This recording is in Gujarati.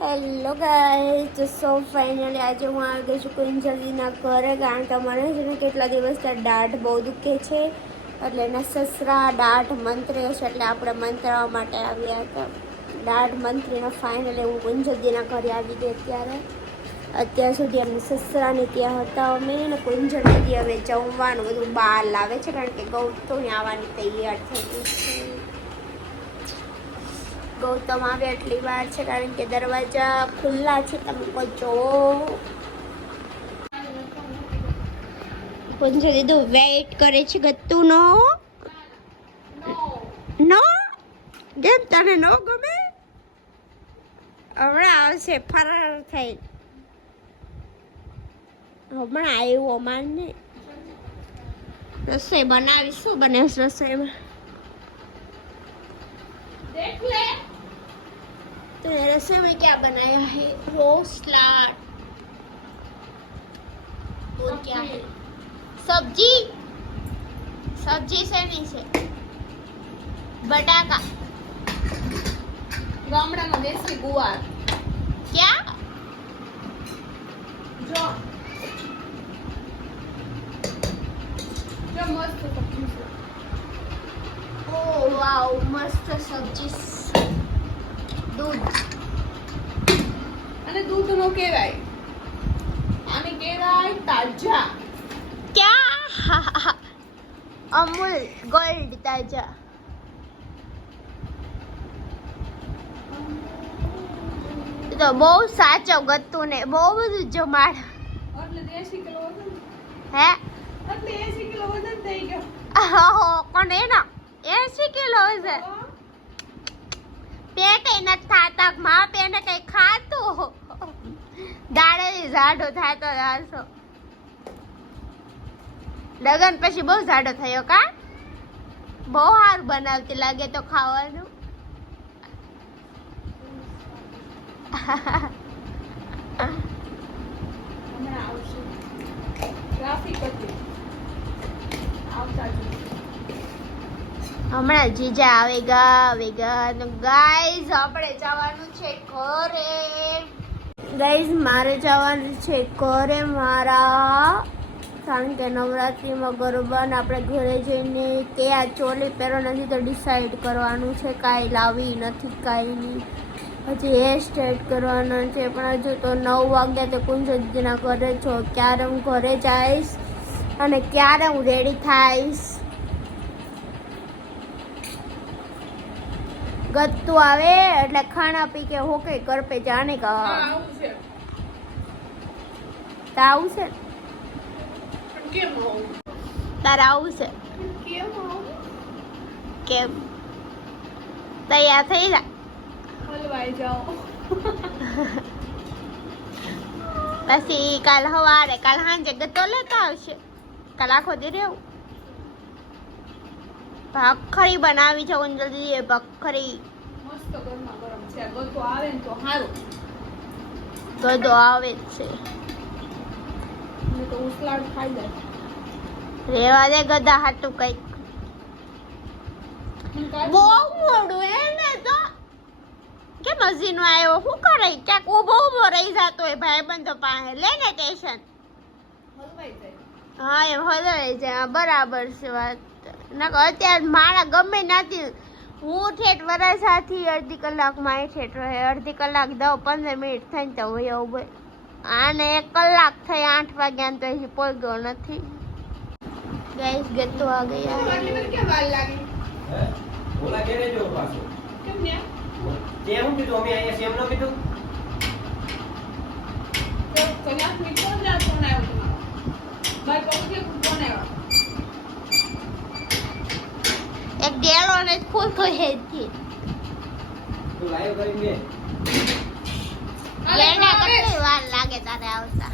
હેલો ગાઈસ તો સો ફાઇનલી આજે હું આવી ગઈ છું કુંજલીના ઘરે. કારણ કે મને છે ને કેટલા દિવસથી દાઢ બહુ દુખે છે. એટલે એના સસરા દાઢ મંત્રે છે, એટલે આપણે મંત્રવા માટે આવ્યા હતા. દાઢ મંત્રીને ફાઇનલી હું કુંજલીના ઘરે આવી ગઈ અત્યારે. અત્યાર સુધી એમની સસરાની ત્યાં હતા. અમે ને કુંજલીથી હવે જમવાનું બધું બહાર લાવે છે, કારણ કે ગૌતમ આવવાની તૈયાર થઈ ગઈ છે. ગૌતમ આવે એટલી વાર છે કારણ કે દરવાજા ખુલ્લા છે તમે કોઈ જોવો કુંજે દીધું વેઇટ કરે છે ગત્તુનો. નો? કેમ તને નો ગમે. હમણાં આવશે ફરાર થઈ. હમણાં આવ્યું અમાર ને રસોઈ બનાવી શું બનાવીશ રસોઈમાં. तो ये रसोई में क्या बनाया है रोस्ट लाट और क्या है सब्जी सब्जी से नहीं से बटाका ગામડાનો દેશી ગુવાર क्या જો જો મસ્ત સબ્જી છે ओ वाओ मस्त सब्जी દૂધ. અને દૂધ નો કહેવાય. આને કહેવાય તાજા. ક્યાં? અમૂલ ગોલ્ડ તાજા. તો બહુ સાચો ગતું ને બહુ બધું જમાડ. હે? એટલે 80 કિલો વજન થઈ ગયો. હા એના 80 કિલો વજન પેટે નથી થાતા, મા પેને કઈ ખાતું દાડે ઝાડો થાતો હાસો લગન પછી બહુ ઝાડો થયો કા? બહુ સારું બનાવતી લાગે તો ખાવાનું. ટ્રાફિક હતી આવતા જ હમણાં જીજા આવેગા આવેગા ગાઈઝ આપણે જવાનું છે ઘરે. ગાઈઝ મારે જવાનું છે ઘરે મારા. કારણ કે નવરાત્રિમાં ગરબા ને આપણે ઘરે જઈને કયા ચોલી પહેરો નથી તો ડિસાઈડ કરવાનું છે. કાંઈ લાવી નથી, કાંઈ પછી હેર સ્ટ્રેટ કરવાનો છે. પણ હજુ તો નવ વાગ્યા તો કુંજના ઘરે છો. ક્યારે હું ઘરે જઈશ અને ક્યારે હું રેડી થઈશ? ગત્તુ આવે એટલે ખાણા પી કે હોકે કર પે જાને કા? હા આવું છે. તાર આવું છે? પણ કેમ તારે આવું છે? કેમ કેમ? તૈયાર થઈ જા. હલવાઈ જાઓ. પછી કાલ સવારે કાલ સાંજે ગતો લેતા આવશે. કાલ આખો દી રહેવું. ભાખરી બનાવી છે ઉંજલ એ ભાખરી. મસ્ત ગરમા ગરમ છે. ગોતો આવે ને તો સારું ગોતો આવે જ છે. ને તો ઉસલાડ ખાઈ જાય રેવા દે ગધા હાટું કંઈક. બહુ મોડું એને તો. કે મજીનો આવ્યો શું કરે? ક્યાંક ઊભો ઊભો રહી જતો હોય ભાઈબંધો પાસે. લે ને ટેશન. હા એમ હલવાઈ જાય. બરાબર છે વાત. નકર અત્યારે મારા ગમે નથી હું ઠેઠ વરસાથી અડધી કલાકમાં એ ઠેઠ રહે. અડધી કલાક દસ પંદર મિનિટ થઈને તો હોય એવું આને એક કલાક થઈ આઠ વાગ્યા તો હજી પહોંચ્યો નથી. ગેસ ગતો આ ગયા આટલી બધી કેમ વાર લાગી હે? ઓલા ઘેરે જો પાછો. કેમ ને તે શું કીધું? અમે અહીંયા સેમ ન કીધું? તો કલાકની કોણ જા ફોન આવ્યો તમારો ભાઈ પહોંચે ફોન આવ્યો એક ગેલો ને ફૂલ કોઈ હેતી તું લાઈવ કરીને? વાર લાગે તારે આવતા.